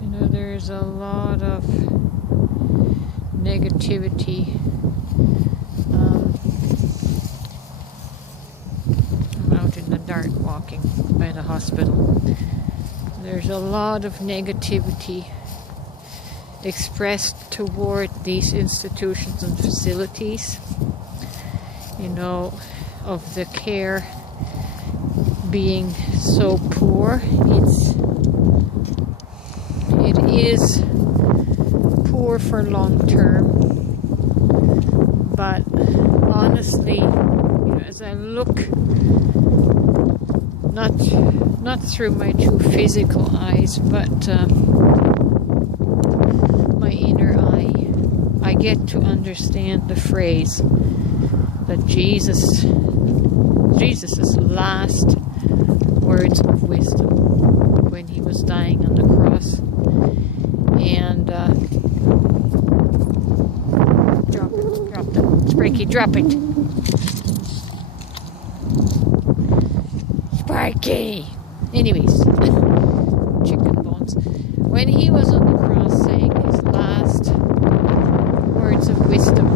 You know, there's a lot of negativity. I'm out in the dark walking by the hospital. There's a lot of negativity expressed toward these institutions and facilities, you know, of the care being so poor. It is poor for long term, but honestly, you know, as I look not through my two physical eyes, but my inner eye, I get to understand the phrase that Jesus' last words of wisdom when he was dying on the cross. And drop it. Sparky, drop it. Sparky! Anyways, chicken bones. When he was on the cross saying his last words of wisdom,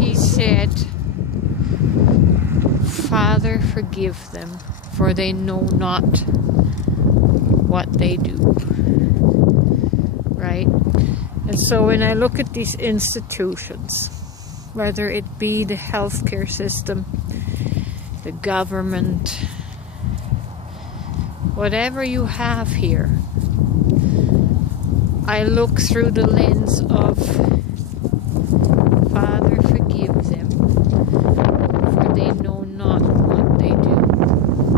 he said, "Father, forgive them, for they know not what they do." Right? And so when I look at these institutions, whether it be the healthcare system, the government, whatever you have here, I look through the lens of, Father, forgive them, for they know not what they do.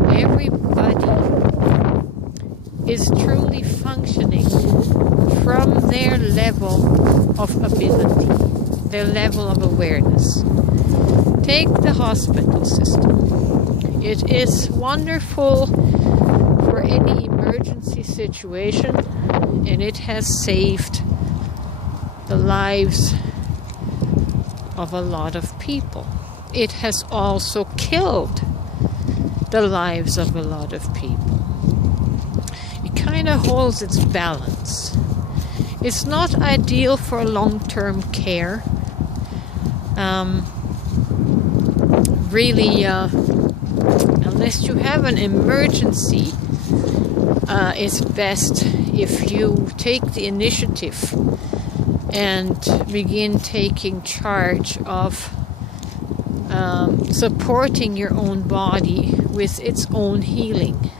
Everybody is truly functioning from their level of ability, their level of awareness. Take the hospital system. It is wonderful for any emergency situation, and it has saved the lives of a lot of people. It has also killed the lives of a lot of people. It kind of holds its balance. It's not ideal for long-term care. Really, unless you have an emergency, it's best if you take the initiative and begin taking charge of supporting your own body with its own healing.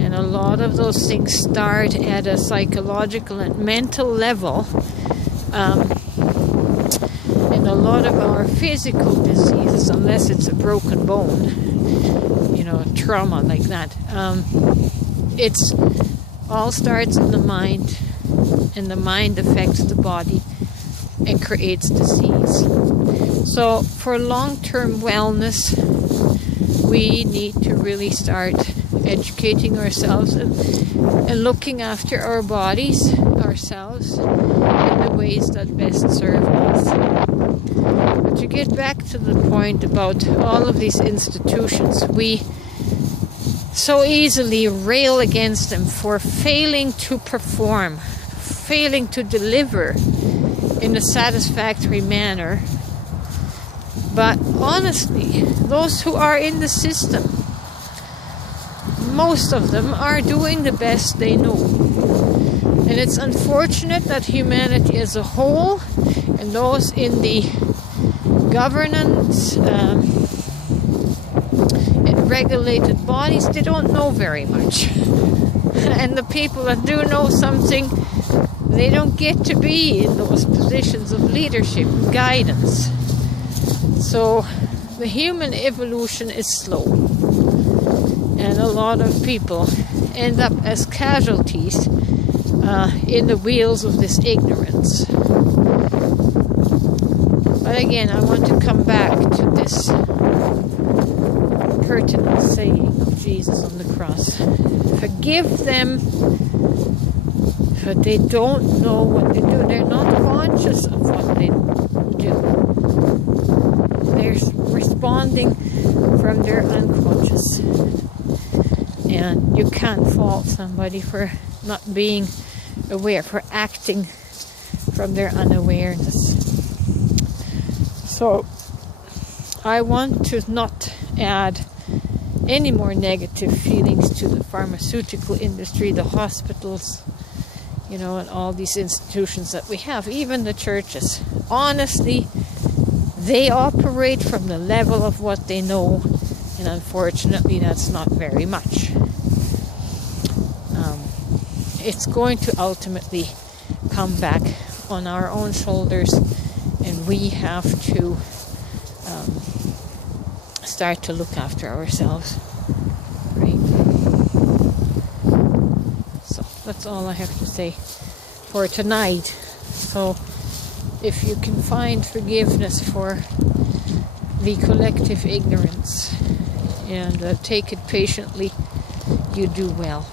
And a lot of those things start at a psychological and mental level. And a lot of our physical diseases, unless it's a broken bone, you know, trauma like that, it's all starts in the mind, and the mind affects the body and creates disease. So for long-term wellness, we need to really start educating ourselves and looking after our bodies, ourselves, in the ways that best serve us. But to get back to the point about all of these institutions, we so easily rail against them for failing to perform, failing to deliver in a satisfactory manner. But honestly, those who are in the system, most of them are doing the best they know. And it's unfortunate that humanity as a whole, and those in the governance and regulated bodies, they don't know very much. And the people that do know something, they don't get to be in those positions of leadership and guidance. So the human evolution is slow, and a lot of people end up as casualties in the wheels of this ignorance. But again, I want to come back to this pertinent saying of Jesus on the cross. Forgive them, for they don't know what they do. They're not conscious of what they do. They're responding from their unconscious. And you can't fault somebody for not being aware, for acting from their unawareness. So I want to not add any more negative feelings to the pharmaceutical industry, the hospitals, and all these institutions that we have, even the churches. Honestly, they operate from the level of what they know, and unfortunately that's not very much. It's going to ultimately come back on our own shoulders, and we have to start to look after ourselves, right? So that's all I have to say for tonight. So if you can find forgiveness for the collective ignorance and take it patiently, you do well.